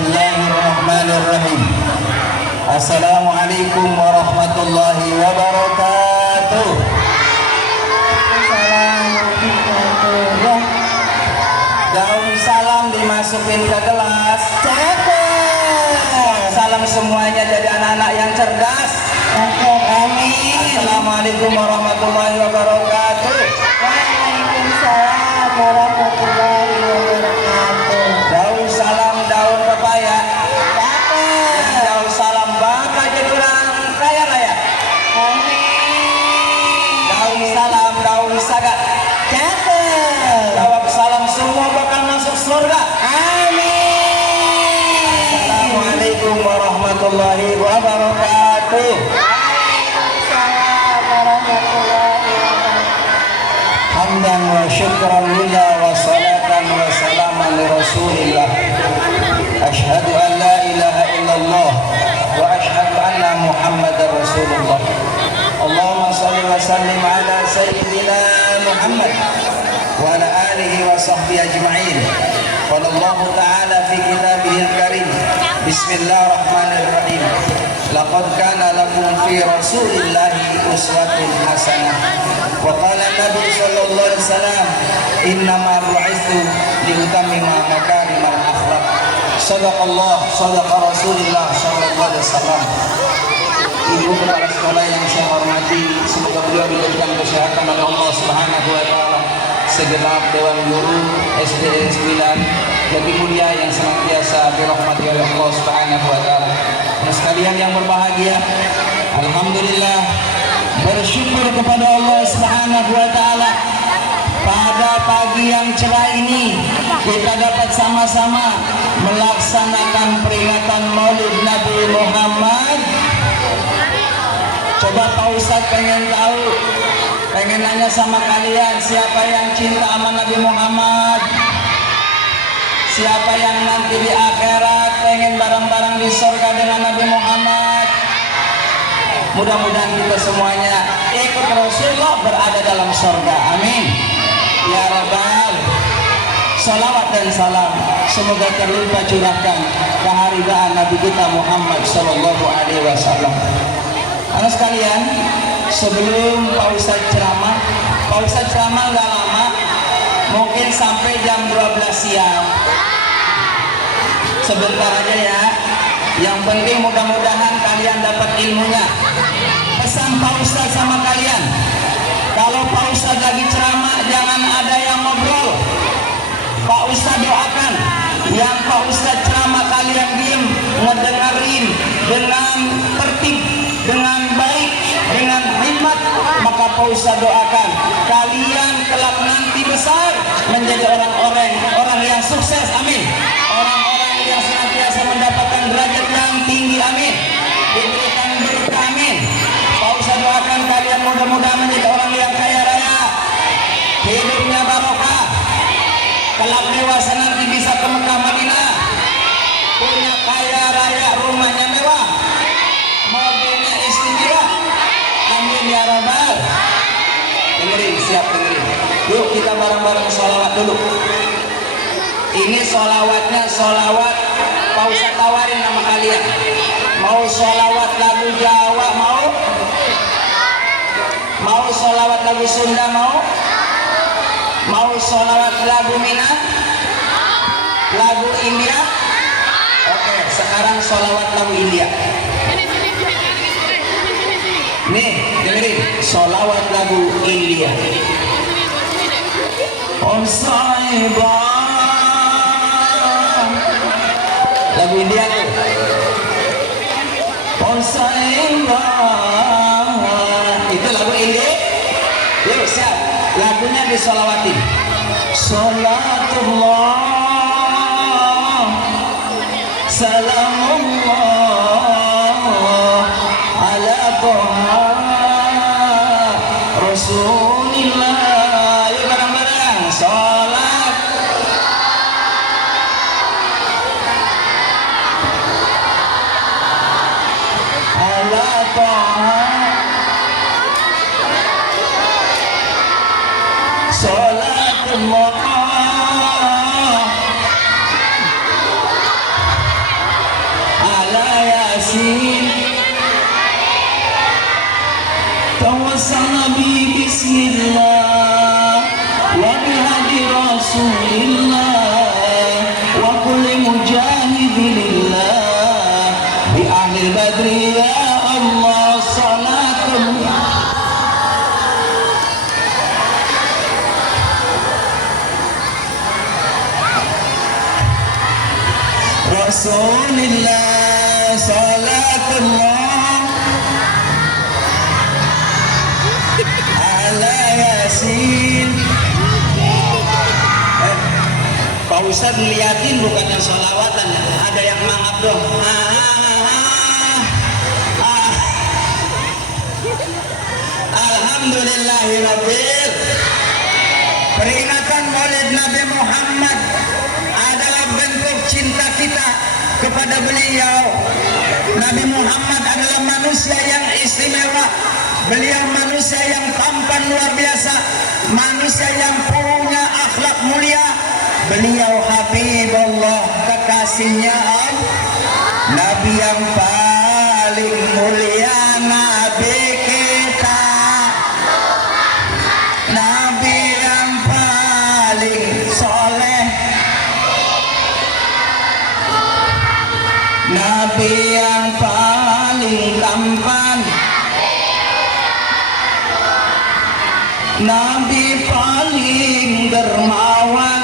Bismillahirrahmanirrahim. Assalamualaikum warahmatullahi wabarakatuh. Daun salam dimasukin ke gelas. Salam semuanya jadi anak-anak yang cerdas. Amin. Assalamualaikum warahmatullahi wabarakatuh. Waalaikumsalam warahmatullahi wabarakatuh. Daun salam daun pepaya. Daun salam bakal jadi orang kaya raya. Amin. Daun salam daun saga. Jawab salam semua bakal masuk surga. Amin. Assalamualaikum warahmatullahi wabarakatuh. Waalaikumsalam warahmatullahi wabarakatuh. Hamdan wa syukran lillah wa salatan wa salaman li rasulillah. Ashhadu an la ilaha illallah wa ashhadu anna muhammadar rasulullah. Allahumma salli wa sallim ala sayyidina Muhammad wa ala alihi wa sahbihi ajma'in. Qala Allah ta'ala fi kitabihil karim. Bismillahirrahmanirrahim. Laqad kana lakum fi rasulillahi uswatun hasanah. Wa qala Nabi sallallahu alaihi wasallam, innama bu'itsu liutammima makarimal akhlaq. Sadaqallah, sadaqa Rasulullah sallallahu alaihi wasallam. Ibu kepala sekolah yang saya hormati, semoga beliau diberikan kesehatan oleh Allah Subhanahu wa taala. Segenap dewan guru SD 9 Jati Mulia yang senantiasa dirahmati oleh Allah Subhanahu wa taala. Dan sekalian yang berbahagia, alhamdulillah bersyukur kepada Allah Subhanahu wa taala pada pagi yang cerah ini kita dapat sama-sama melaksanakan peringatan Maulid Nabi Muhammad. Coba Pak Ustadz pengen tahu, pengen nanya sama kalian, siapa yang cinta sama Nabi Muhammad? Siapa yang nanti di akhirat pengen bareng-bareng di surga dengan Nabi Muhammad? Mudah-mudahan kita semuanya ikut Rasulullah berada dalam surga. Amin. Ya Rabbal. Salawat dan salam semoga terlimpah curahkan keharibaan Nabi kita Muhammad sallallahu alaihi wasallam. Anak sekalian, sebelum Pak Ustadz ceramah, Pak Ustadz ceramah nggak lama, mungkin sampai jam 12 siang. Sebentar aja ya. Yang penting mudah-mudahan kalian dapat ilmunya. Pesan Pak Ustadz sama kalian, kalau Pak Ustadz lagi ceramah jangan ada yang ngobrol. Pak Ustadz doakan, yang Pak Ustadz ceramah kalian diem, ngedengerin dengan tertib, dengan baik, dengan hikmat, maka Pak Ustadz doakan kalian kelak nanti besar menjadi orang yang sukses, amin. Orang-orang yang senantiasa mendapatkan derajat yang tinggi, amin. Diberikan berkah, amin. Pak Ustadz doakan kalian mudah-mudahan menjadi orang yang kaya raya, hidupnya barokah, kelak dewasa nanti bisa ke Mekah Madinah, punya kaya raya, rumahnya mewah, mobilnya istimewa, amin ya Rabbal. Dengerin, siap dengerin. Yuk kita bareng-bareng sholawat dulu. Ini sholawatnya sholawat Pak Ustadz tawarin nama kalian. Mau sholawat lagu Jawa, mau sholawat lagu Sunda, mau sholawat lagu Minang, lagu India. Oke, sekarang sholawat lagu India. Nih, dengerin sholawat lagu India. Om Saibah. Lagu India tuh. Om Saibah. Itu lagu India. Yuk siap. Lagunya disolawatin. Salatullah, salamullah ala Toha Rasulillah. Yuk bareng-bareng salat. Ala Toha salatullah Yasin. Tawassalna bi bismillah wa bihadi rasulillah wa kulli mujahidin lillah bi ahli badri ya Allah salatullah. Rasulillah salatullah ala Yasin. Pak Ustadz ngeliatin bukan yang sholawatan, ada yang mangap dong. Alhamdulillahirabbil. Peringatan Maulid Nabi Muhammad adalah bentuk cinta kita kepada beliau. Nabi Muhammad adalah manusia yang istimewa. Beliau manusia yang tampan luar biasa, manusia yang punya akhlak mulia. Beliau Habibullah, kekasihnya Allah, Nabi yang paling mulia, Nabi kita, Nabi yang paling soleh, Nabi yang paling tampan, Nabi paling dermawan,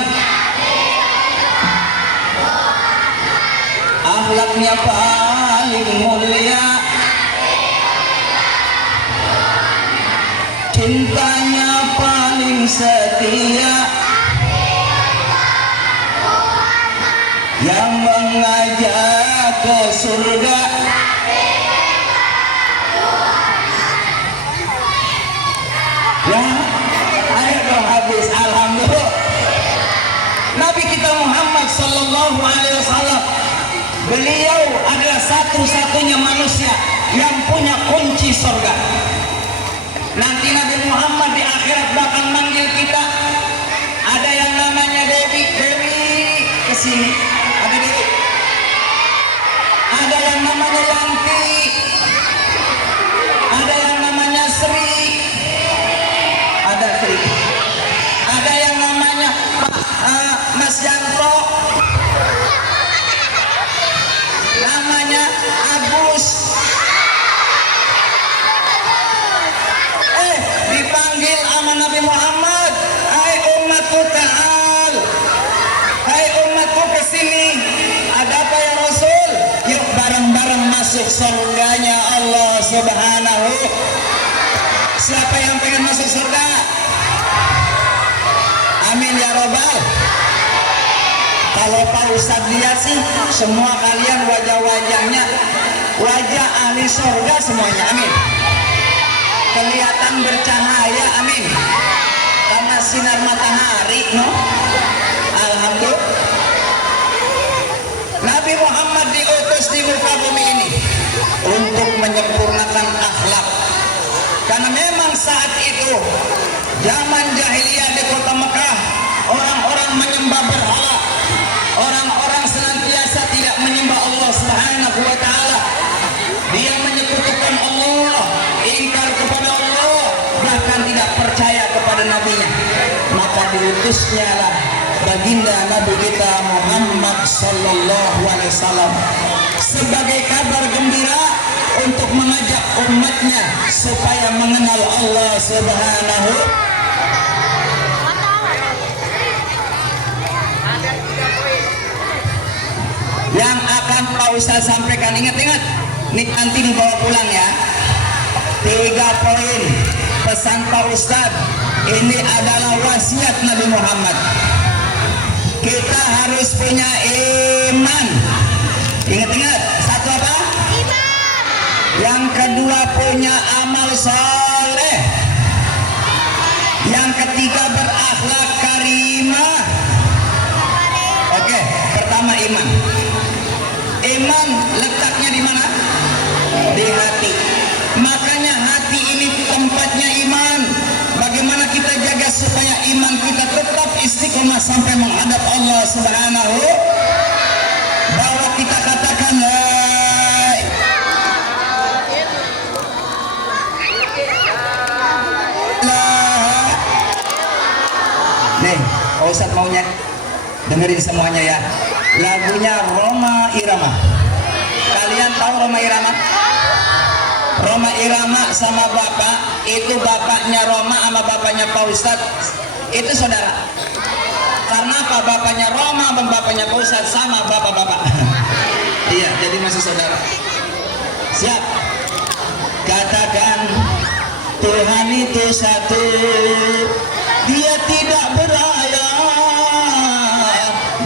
akhlaknya paling mulia, cintanya paling setia, yang mengajak ke surga. Ya, ayo dong habis. Alhamdulillah. Nabi kita Muhammad sallallahu alaihi wasallam, beliau adalah satu-satunya manusia yang punya kunci surga. Nanti Nabi Muhammad di akhirat bakal manggil kita. Ada yang namanya Dewi kesini. Ada Dewi. Ada yang namanya Yanti. Ada yang namanya Sri. Ada Sri. Ada yang namanya Mas Yanto. Namanya Agus. Dipanggil sama Nabi Muhammad, hai umatku ta'al, hai umatku kesini. Ada apa ya Rasul? Yuk bareng-bareng masuk surganya Allah Subhanahu. Siapa yang pengen masuk surga? Amin ya Rabbal. Kalau Pak Ustadz lihat sih, semua kalian wajah-wajahnya wajah ahli surga semuanya. Amin. Kelihatan bercahaya, amin, karena sinar matahari, no? Alhamdulillah. Nabi Muhammad diutus di muka bumi ini untuk menyempurnakan akhlak, karena memang saat itu zaman jahiliyah di kota Mekah, orang-orang menyembah berhala, orang-orang senantiasa tidak menyembah Allah Subhanahu wa Ta'ala. Dia menyekutukan Allah, ingkar kepada Allah, bahkan tidak percaya kepada nabinya. Maka diutusnya lah baginda Nabi kita Muhammad sallallahu alaihi wasallam sebagai kabar gembira untuk mengajak umatnya supaya mengenal Allah Subhanahu. Yang akan Pak Ustaz sampaikan, ingat-ingat, ini nanti dibawa pulang ya. 3 poin pesan Pak Ustaz. Ini adalah wasiat Nabi Muhammad. Kita harus punya iman. Ingat-ingat, satu apa? Iman. Yang kedua punya amal soleh. Yang ketiga berakhlak karimah. Oke, pertama iman. Iman letaknya di mana? Di hati. Makanya hati ini tempatnya iman. Bagaimana kita jaga supaya iman kita tetap istiqomah sampai menghadap Allah Subhanahu. Bahwa kita katakan la Ustadz maunya dengerin semuanya ya. Lagunya Roma Irama. Kalian tahu Roma Irama? Roma Irama sama bapak, itu bapaknya Roma sama bapaknya Pak Ustadz, itu saudara. Karena apa? Bapaknya Roma dan bapaknya Pak Ustadz sama bapak-bapak. Iya, jadi masih saudara. Siap? Katakan Tuhan itu satu, Dia tidak berayah,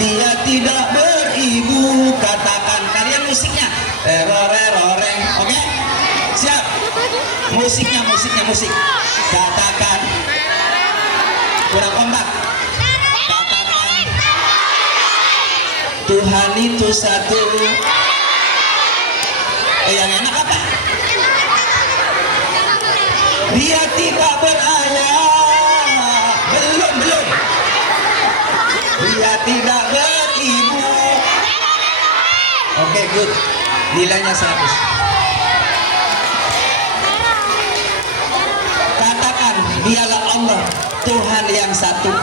Dia tidak beribu. Katakan, kalian musiknya roreng, oke? Siap? Musiknya musik. Katakan, kurang kompak. Katakan Tuhan itu satu. Yang enak apa? Dia tidak berayah, belum. Dia tidak beribu. Oke, good. Nilainya 100. Katakan, Dialah Allah, Tuhan yang satu.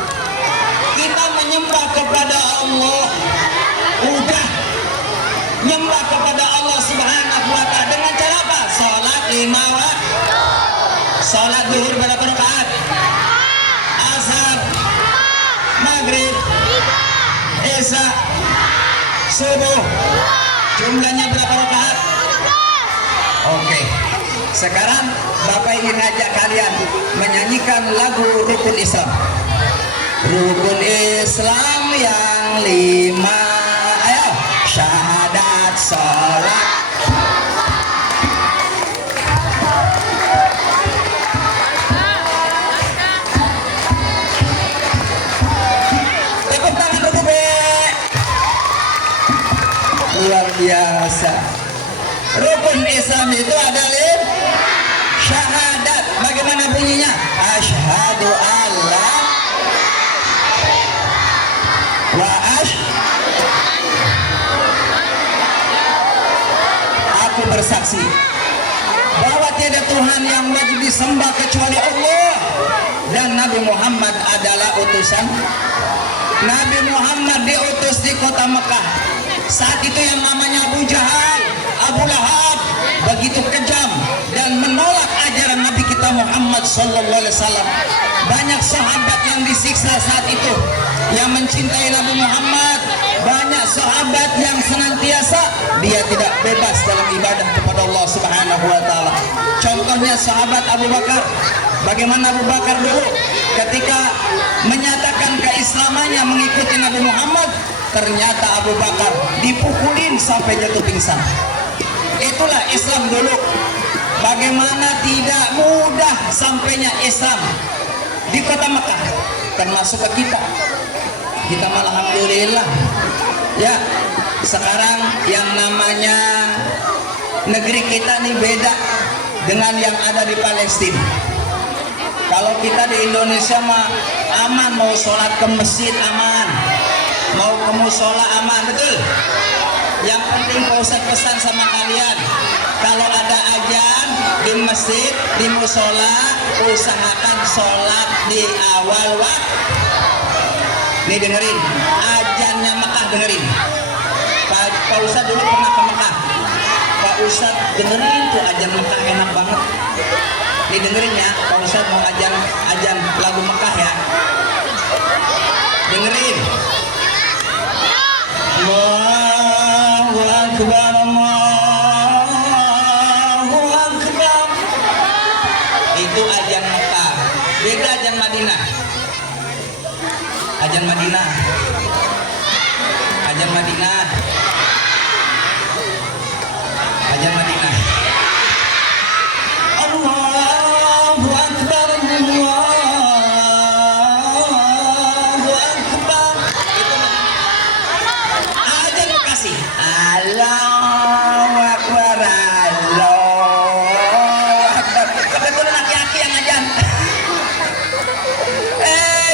Kita menyembah kepada Allah. Udah nyembah kepada Allah Subhanahu wa ta'ala dengan cara apa? Salat 5 waktu. Salat zuhur berapa rakaat? Asar, maghrib, isya, subuh. Jumlahnya berapa rakaat? Oke. Sekarang Bapak ingin ngajak kalian menyanyikan lagu Rukun Islam. Rukun Islam yang 5. Ayo, syahadat, salat. Tepuk tangan untuk B. Luar biasa. Rukun Islam itu ada 5. Syahadat, bagaimana bunyinya? Asyhadu alla wa aku bersaksi bahwa tiada Tuhan yang wajib disembah kecuali Allah, dan Nabi Muhammad adalah utusan. Nabi Muhammad diutus di kota Mekah. Saat itu yang namanya Abu Jahal, Abu Lahab begitu kejam dan menolak ajaran Nabi kita Muhammad SAW. Banyak sahabat yang disiksa saat itu yang mencintai Nabi Muhammad. Banyak sahabat yang senantiasa dia tidak bebas dalam ibadah kepada Allah Subhanahu wa ta'ala. Contohnya sahabat Abu Bakar. Bagaimana Abu Bakar dulu ketika menyatakan keislamannya mengikuti Nabi Muhammad, ternyata Abu Bakar dipukulin sampai jatuh pingsan. Itulah Islam dulu. Bagaimana tidak mudah sampainya Islam di kota Mekah, termasuk ke kita. Kita malah alhamdulillah ya, sekarang yang namanya negeri kita nih beda dengan yang ada di Palestina. Kalau kita di Indonesia mah aman, mau sholat ke masjid aman, mau ke musola aman, betul. Yang penting Pak Ustadz pesan sama kalian, kalau ada ajan di masjid, di musola, usahakan sholat di awal waktu. Nih dengerin, ajannya Mekah dengerin. Pak Ustadz dulu pernah ke Mekah. Pak Ustadz dengerin tuh ajan Mekah enak banget. Nih dengerin ya, Pak Ustadz mau ajan lagu Mekah ya. Dengerin. Allahu Akbar, Allahu Akbar. Itu ajan Mekah. Beda ajan Madinah. Ajan Madinah. Ajan Madinah. Ajan Madinah. Allahu Akbar, Allahu Akbar. Itu ajan Bekasi. Allahu Akbar, Allahu Akbar. Kebetulan laki-laki yang ajan.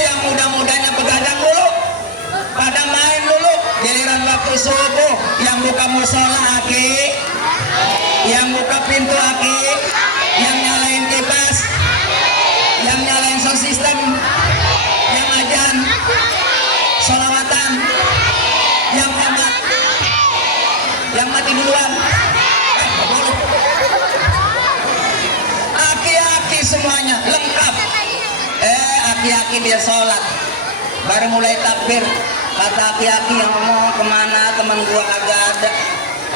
Yang muda-mudanya begadang dulu, pada main dulu. Giliran waktu subuh, yang buka musola aki, yang buka pintu aki, yang nyalain kipas, yang nyalain sound system, yang ajan. yang mati duluan. Aki-aki semuanya lengkap. Aki-aki dia sholat, baru mulai takbir. Kata aki-aki yang ngomong, kemana teman gua kagak ada.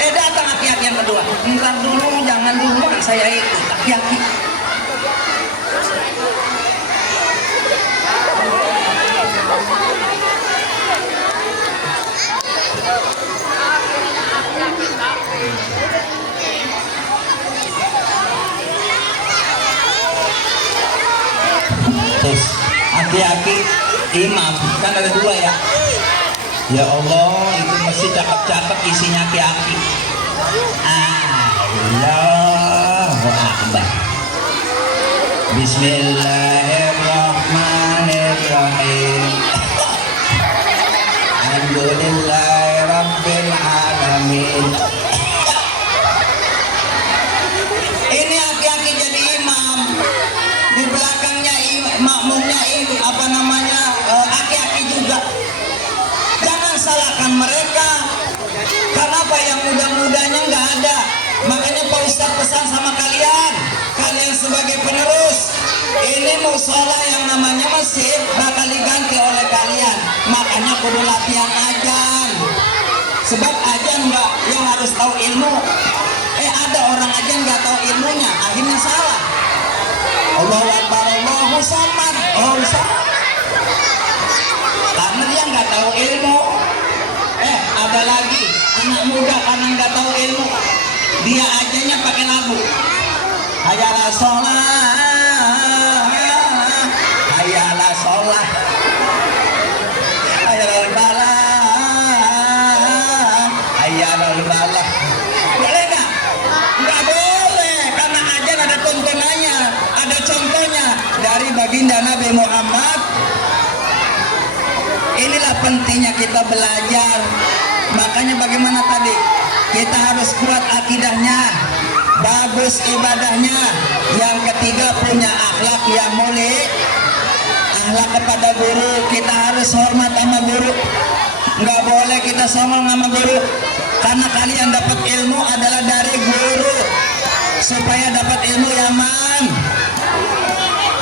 Datang aki-aki yang kedua. Entar dulu, jangan duluan, saya itu aki-aki. Terus aki-aki imam kan ada dua ya. Ya Allah, itu mesti cakep-cakep isinya aki-aki. Allahu Akbar. Bismillahirrahmanirrahim. Alhamdulillahirabbil alamin. Ini aki-aki jadi imam. Di belakangnya makmumnya apa namanya? Aki-aki juga. Jangan salahkan mereka. Kenapa yang muda-mudanya nggak ada? Makanya Pak Ustadz pesan sama kalian sebagai penerus, ini musola yang namanya masjid bakal diganti oleh kalian. Makanya kudu latihan ajan. Sebab ajan nggak yang harus tahu ilmu. Ada orang ajan nggak tahu ilmunya, akhirnya salah. Allahu Akbar, Allahu Samad, Allahu Samad. Karena dia nggak tahu ilmu. Ada lagi anak muda karena nggak tahu ilmu, dia ajanya pakai lagu. Hayalah sholat, hayalah sholat, hayalah balah, hayalah balah. Boleh nggak? Nggak boleh, karena aja ada tuntunannya, ada contohnya dari baginda Nabi Muhammad. Inilah pentingnya kita belajar. Makanya bagaimana tadi? Kita harus kuat akidahnya, bagus ibadahnya. Yang ketiga punya akhlak yang mulia, akhlak kepada guru. Kita harus hormat sama guru. Nggak boleh kita songong sama guru. Karena kalian dapat ilmu adalah dari guru. Supaya dapat ilmu yang aman.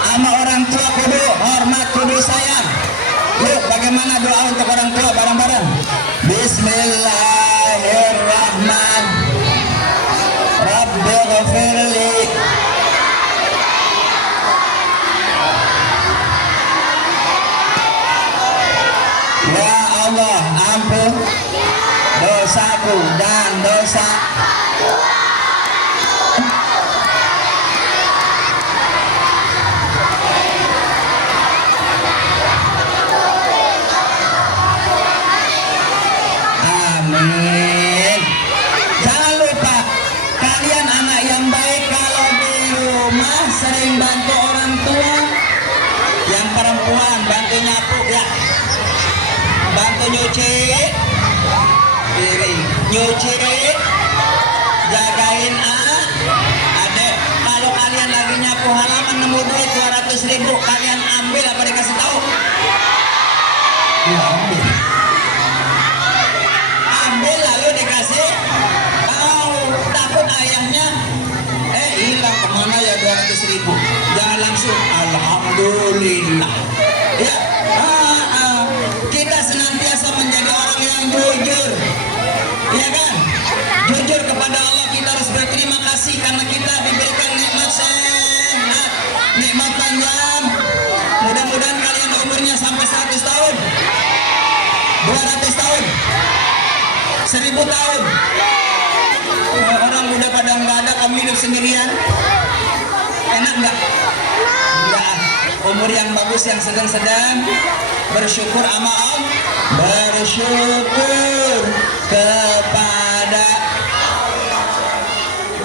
Sama orang tua kudu hormat, kudu sayang. Yuk, bagaimana doa untuk orang tua bareng-bareng? Bismillahirrahmanirrahim. Rabbighfirli. Ya Allah, ampun dosaku dan dosa amin. Jangan lupa kalian anak yang baik, kalau di rumah sering bantu orang tua. Yang perempuan bantu nyapu ya, bantu nyuci piring, nyuci, jagain adek. Kalau kalian lagi nyapu halaman nemu duit 200.000, kalian ambil apa dikasih tahu? Ya, ambil lalu dikasih tahu. Takut ayahnya hilang kemana ya 200.000. Jangan langsung alhamdulillah ya. Kita senantiasa menjadi orang yang jujur, ya kan? Jujur kepada Allah. Kita harus berterima kasih karena kita diberikan nikmat sehat, nikmat panjang. Mudah-mudahan kalian umurnya sampai 100 tahun, 200 tahun, 1000 tahun. Orang udah pada nggak ada, kamu hidup sendirian, enak nggak? Enggak. Umur yang bagus, yang sedang-sedang, bersyukur sama Allah, bersyukur kepada,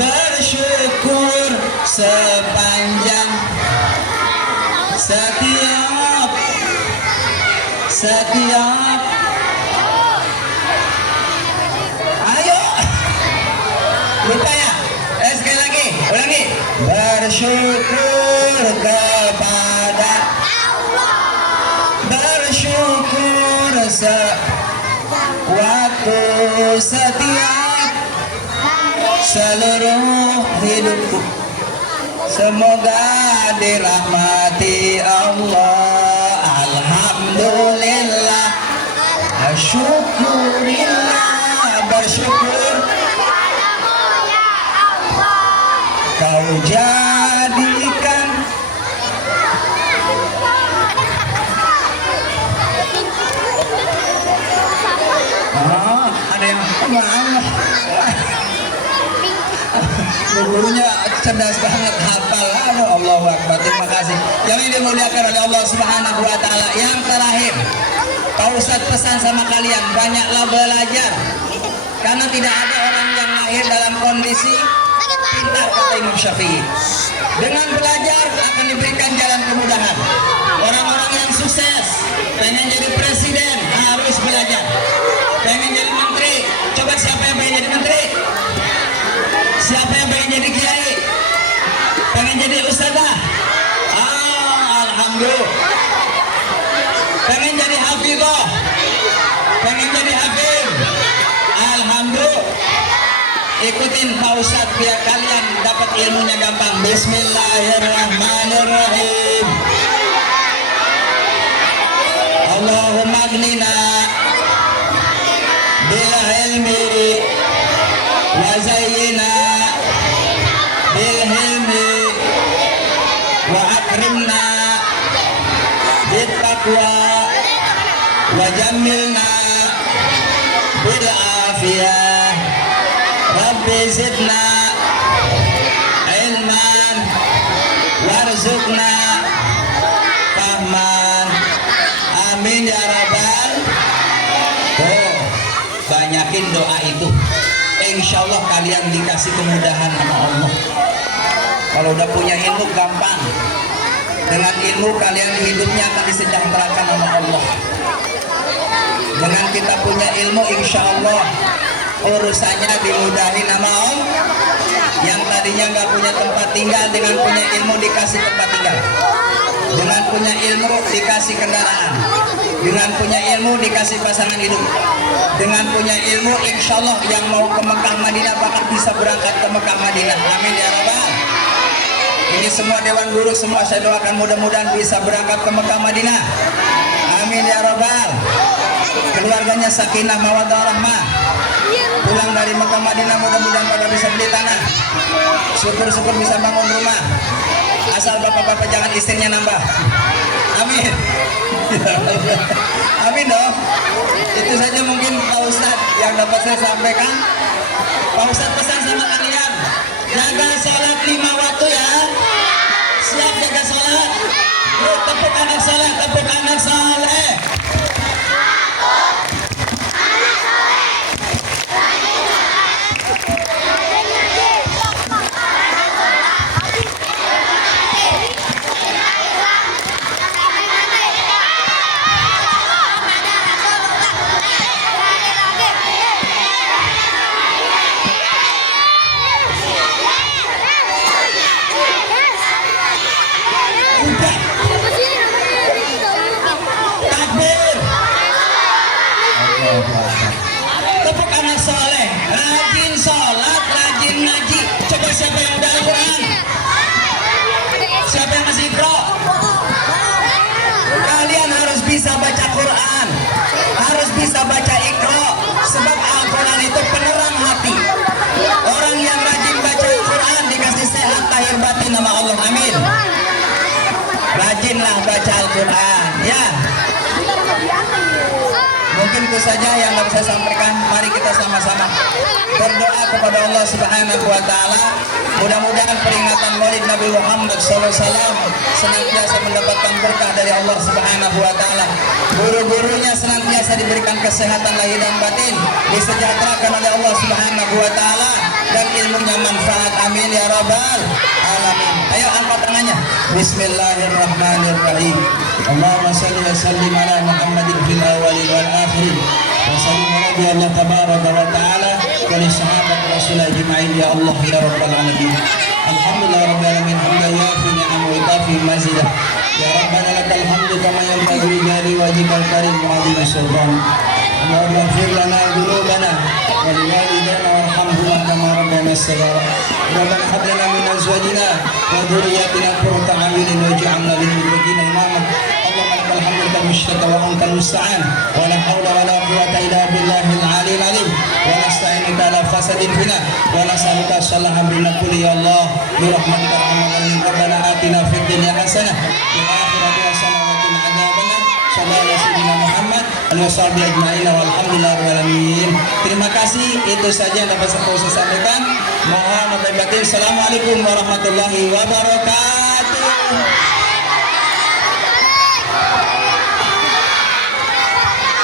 bersyukur sepanjang setiap ayo lupa ya. Sekali lagi, ulangi. Bersyukur kepada Allah, bersyukur waktu setiap seluruh hidupku. Semoga dirahmati Allah. Alhamdulillah, syukurillah, bersyukur kau jadikan ada yang mana? Gurunya cerdas banget, hafal. Aduh, Allahu Akbar. Terima kasih. Yang ini dimuliakan oleh Allah Subhanahu wa taala. Yang terakhir, Pak Ustadz pesan sama kalian, banyaklah belajar. Karena tidak ada orang yang lahir dalam kondisi pintar, kata Imam Syafi'i. Dengan belajar akan diberikan jalan kemudahan. Orang-orang yang sukses, pengen jadi presiden, harus belajar. Pengen jadi menteri, coba siapa yang pengen jadi menteri? Siapa yang pengen jadi kiai? Pengen jadi ustazah? Alhamdulillah. Pengen jadi hafidhah? Pengen jadi hafid? Alhamdulillah. Ikutin Pak Ustadz biar kalian dapat ilmunya gampang. Bismillahirrahmanirrahim. Allahumma aghnina bil ilmi wa zayyina bil hilmi wa akrimna bit taqwa wa jammilna bil afiyah. Rabbi zidna ilman warzuqna fahman. Amin ya rabbal. Banyakin doa itu, insya Allah kalian dikasih kemudahan sama Allah. Kalau udah punya ilmu gampang. Dengan ilmu kalian hidupnya akan disejahterakan sama Allah. Dengan kita punya ilmu, insya Allah urusannya dimudahin sama Allah. Yang tadinya nggak punya tempat tinggal, dengan punya ilmu dikasih tempat tinggal. Dengan punya ilmu dikasih kendaraan. Dengan punya ilmu dikasih pasangan hidup. Dengan punya ilmu, insya Allah yang mau ke Mekah Madinah bakal bisa berangkat ke Mekah Madinah. Amin ya rabbal. Ini semua dewan guru, semua saya doakan mudah-mudahan bisa berangkat ke Mekah Madinah. Amin ya rabbal. Keluarganya sakinah mawaddah rahmah. Pulang dari Mekah Madinah mudah-mudahan pada bisa beli tanah. Syukur-syukur bisa bangun rumah. Asal bapak-bapak jangan istrinya nambah. Amin. Amin dong. Itu saja mungkin Pak Ustadz yang dapat saya sampaikan. Pak Ustadz pesan sama kalian, jaga sholat 5 waktu ya. Siap jaga sholat. Yuk tepuk anak soleh, tepuk anak soleh. Tepuk anak soleh, rajin sholat, rajin ngaji. Coba siapa yang udah Al-Quran? Siapa yang masih Iqra? Kalian harus bisa baca Quran, harus bisa baca Iqra. Sebab Al-Quran itu penerang hati. Orang yang rajin baca Al-Quran dikasih sehat lahir batin nama Allah. Amin. Rajinlah baca Al-Quran ya. Mungkin itu saja yang dapat saya sampaikan. Mari kita sama-sama berdoa kepada Allah Subhanahu wa taala. Mudah-mudahan peringatan Maulid Nabi Muhammad SAW senantiasa mendapatkan berkah dari Allah Subhanahu wa taala. Guru-gurunya senantiasa diberikan kesehatan lahir dan batin, disejahterakan oleh Allah Subhanahu wa taala dan ilmunya manfaat. Amin ya rabbal alamin. Ayo angkat tangannya. Bismillahirrahmanirrahim. Allahumma salli wa sallim ala Muhammadin fil awwalin wal akhirin. Wa sallim ala Allah tabaraka wa ta'ala wa li sahabat Rasulullah ajma'in ya Allah ya rabbal alamin. Alhamdulillah rabbil alamin. Hamdan yafi ni'am wa yukafi mazidah. Ya rabbana lakal hamdu kama yanbaghi li jalali wajhikal karim wa 'azimi sultan. Allahumma ighfir lana dhunubana wa li walidayna warhamhuma kama rabbayana الصغار ربنا هب لنا من ازواجنا وذرياتنا قرة اعين واجعلنا للمتقين اماما اللهم لك الحمد لك المشتكى وانت المستعان ولا حول ولا قوة الا بالله العلي العظيم ونستعينك على فساد فينا ونسألك صلاح امرنا كل يا الله برحمتك ارحم الراحمين ربنا آتنا في الدنيا حسنة وفي الآخرة حسنة وقنا عذاب النار صلى الله عليه Sayyidina Muhammad alaihi ajma'in walhamdulillahirrahmanirrahim. Terima kasih, itu saja yang dapat saya sampaikan. Mohon maaf batin. Assalamualaikum warahmatullahi wabarakatuh.